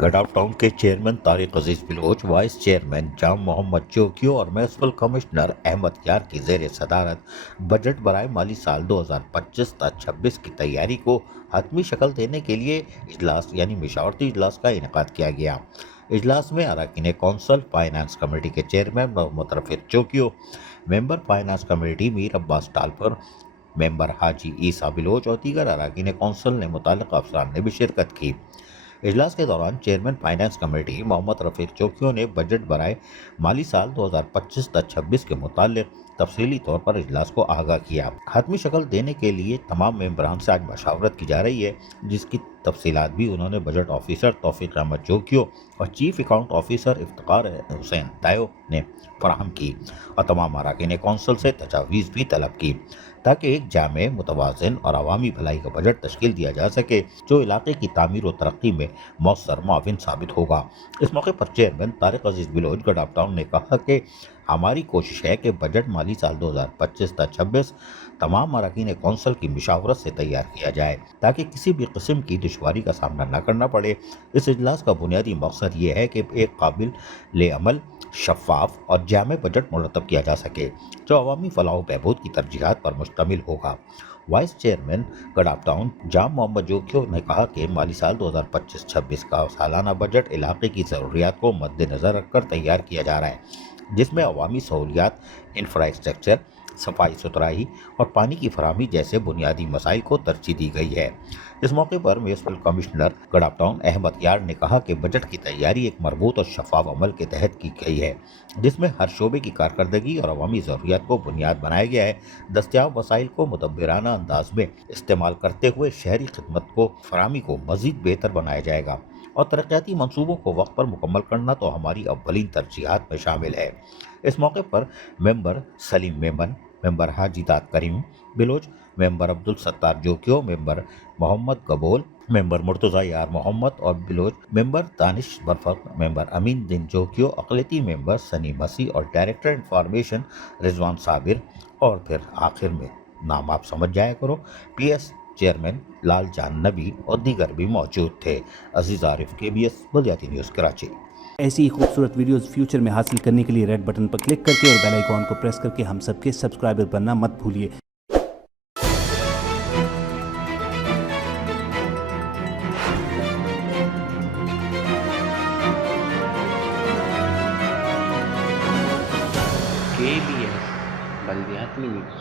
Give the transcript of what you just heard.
गडाफ town के chairman Tariq अजीज Baloch, vice chairman जाम मोहम्मद चौकियो और municipal commissioner Ahmad यार की ज़ेर सदारत बजट बराए माली साल 2025-26 की तैयारी को हतमी शक्ल देने के लिए इजलास यानी मशावरती इजलास का इनेकाद किया गया। इजलास में अरकान कौंसल फाइनेंस कमेटी के chairman Mohammad Rafiq Chaukiyo, member finance committee Mir Abbas Talpur, member Haji Isa Baloch और दीगर अरकान कौंसल ने मुताल्लिक़ अफसरान ने भी शिरकत की। इजलास के दौरान chairman finance committee Mohammad Rafiq Chaukiyo ने बजट बराए माली साल 2025-26 के मुताल्लिक तफसीली तौर पर इजलास को आगाह किया। हतमी शक्ल देने के लिए तमाम मेंबरान से आज मशावरत की जा रही है, जिसकी तफसीलात भी उन्होंने बजट ऑफिसर तौफीक अहमद चौकियो और chief account officer Iftikhar Hussain दायो ने फराहम की और तमाम अरकान कौंसल से तजावीज़ भी तलब की ताकि एक जामे, मुतवाज़िन और अवामी भलाई का बजट तश्कील दिया जा सके जो इलाके की तामीर और तरक्की में मौसर मुआविन साबित होगा। इस मौके पर चेयरमैन तारिक अजीज बिलोच गडाफ टाउन ने कहा कि हमारी कोशिश है कि बजट माली साल 2025-26 तमाम अरकान कौंसल की मशावरत से तैयार किया जाए ताकि किसी भी किस्म की दुश्वारी का सामना न करना पड़े। इस इजलास का बुनियादी मकसद ये है कि एक काबिल अमल, शफाफ और जामे बजट मुरतब किया जा सके जो अवामी फलाह बहबूद की तरजीहात पर मुश्तमिल होगा। वाइस चेयरमैन गडाफ टाउन जाम मोहम्मद चौकियो ने कहा कि माली साल 2025-26 का सालाना बजट इलाके की ज़रूरियात को मद्देनज़र रखकर तैयार किया जा रहा है, जिसमें अवामी सहूलियात, इंफ्रास्ट्रक्चर, सफाई सुथराई और पानी की फराहमी जैसे बुनियादी मसाइल को तरजीह दी गई है। इस मौके पर म्यूनसिपल कमिश्नर गडाफ टाउन अहमद यार ने कहा कि बजट की तैयारी एक मरबूत और शफाफ अमल के तहत की गई है, जिसमें हर शोबे की कारकर्दगी और अवामी ज़रूरियात को बुनियाद बनाया गया है। दस्तियाब वसाइल को मुदब्बिराना अंदाज में इस्तेमाल करते हुए शहरी खिदमत को फराहमी को मज़ीद बेहतर बनाया जाएगा और तरक्याती मंसूबों को वक्त पर मुकम्मल करना तो हमारी अव्वलीन तरजीहात में शामिल है। इस मौके पर मेंबर सलीम मेमन, मेंबर हाजी दाद करीम बिलोच, मेंबर अब्दुल सत्तार जोकियो, मेंबर मोहम्मद कबूल, मेंबर मुर्तज़ा यार मोहम्मद और बिलोच, मेंबर दानिश बरफक, मेंबर अमीन दिन जोकियो, अक़लियती मेंबर सनी मसी और डायरेक्टर इंफॉर्मेशन रिजवान साबिर और फिर आखिर में नाम आप समझ जाया करो, PS चेयरमैन लाल जान नबी और दीगर भी मौजूद थे। अजीज आरिफ, KBS बल्दियाती न्यूज़ कराची। ऐसी ही खूबसूरत वीडियोस फ्यूचर में हासिल करने के लिए रेड बटन पर क्लिक करके और बेल आइकॉन को प्रेस करके हम सबके सब्सक्राइबर बनना मत भूलिए। KBS बल्दियाती न्यूज़।